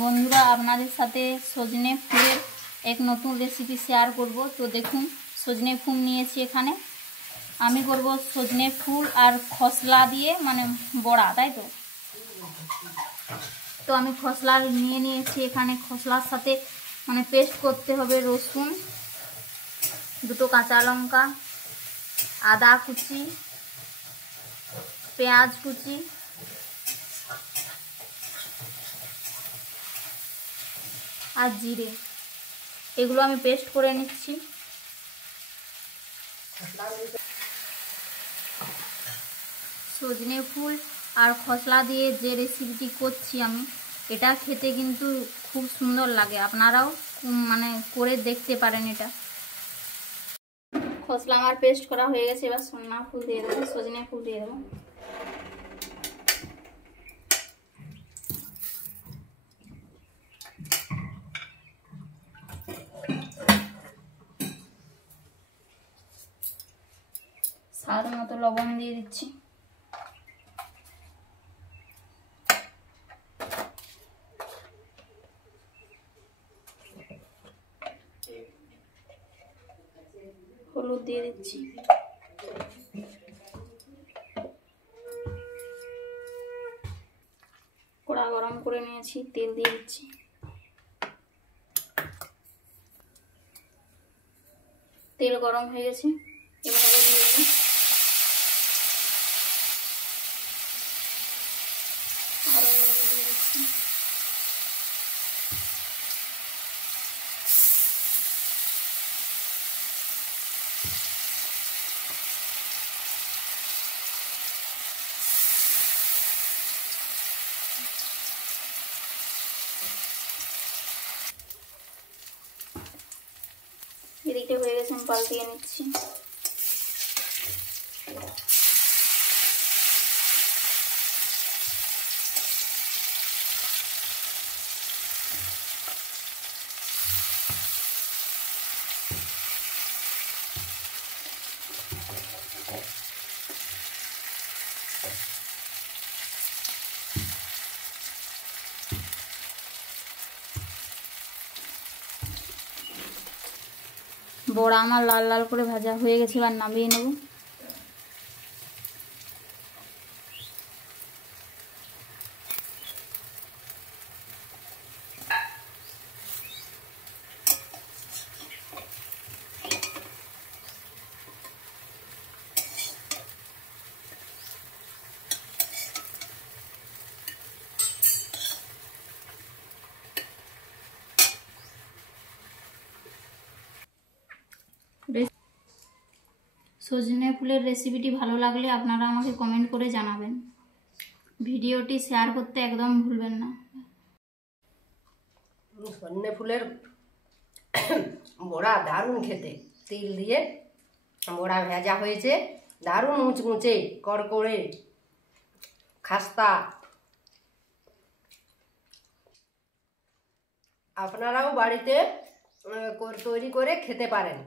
বন্ধুরা আপনাদের সাথে সজনে ফুলের এক নতুন রেসিপি শেয়ার করব। তো দেখুন সজনে ফুল নিয়েছি এখানে। আমি করব সজনে ফুল আর খসলা দিয়ে মানে বড়া, তাই তো। তো আমি খসলা নিয়েছি এখানে। খসলার সাথে মানে পেস্ট করতে হবে রসুন, দুটো কাঁচা লঙ্কা, আদা কুচি, পেঁয়াজ কুচি, আর জিরে, এগুলো আমি পেস্ট করে নিচ্ছি। সজনে ফুল আর খসলা দিয়ে যে রেসিপিটি করছি আমি, এটা খেতে কিন্তু খুব সুন্দর লাগে। আপনারাও মানে করে দেখতে পারেন এটা। খসলা আমার পেস্ট করা হয়ে গেছে। এবার সজনা ফুল দিয়ে দেবো, সজনে ফুল দিয়ে দেবো। স্বাদ মতো লবণ দিয়ে দিচ্ছি। হলুদ দিয়ে দিচ্ছি। কড়া গরম করে নিয়েছি, তেল দিয়ে দিচ্ছি। তেল গরম হয়ে গেছে, এভাবে দিয়ে দিই। আরো এভাবে দিয়ে দিচ্ছি। এদিকে হয়ে গেছে, আমি পাল্টিয়ে নিচ্ছি। বড়া আমার লাল লাল করে ভাজা হয়ে গেছে, এবার নামিয়ে নেব। সজনে ফুলের রেসিপিটি ভালো লাগলে আপনারা আমাকে কমেন্ট করে জানাবেন। ভিডিওটি শেয়ার করতে একদম ভুলবেন না। সজনে ফুলের বড়া দারুণ খেতে। তিল দিয়ে বড়া ভাজা হয়েছে, দারুণ মুচমুচে কড়কড়ে খাস্তা। আপনারাও বাড়িতে তৈরি করে খেতে পারেন।